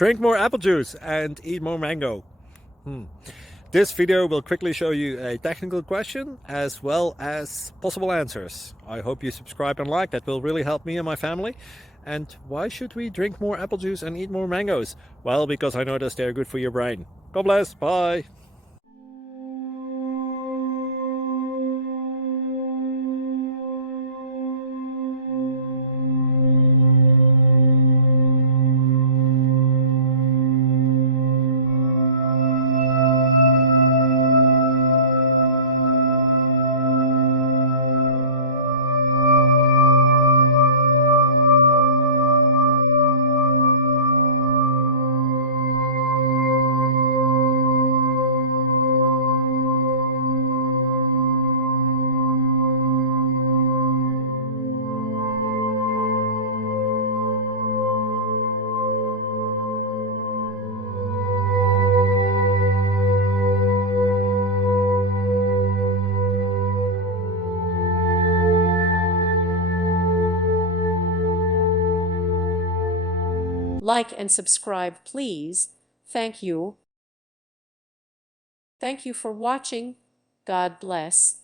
Drink more apple juice and eat more mango. This video will quickly show you a technical question as well as possible answers. I hope you subscribe and like, that will really help me and my family. And why should we drink more apple juice and eat more mangoes? Well, because I noticed they're good for your brain. God bless, bye! Like and subscribe, please. Thank you. Thank you for watching. God bless.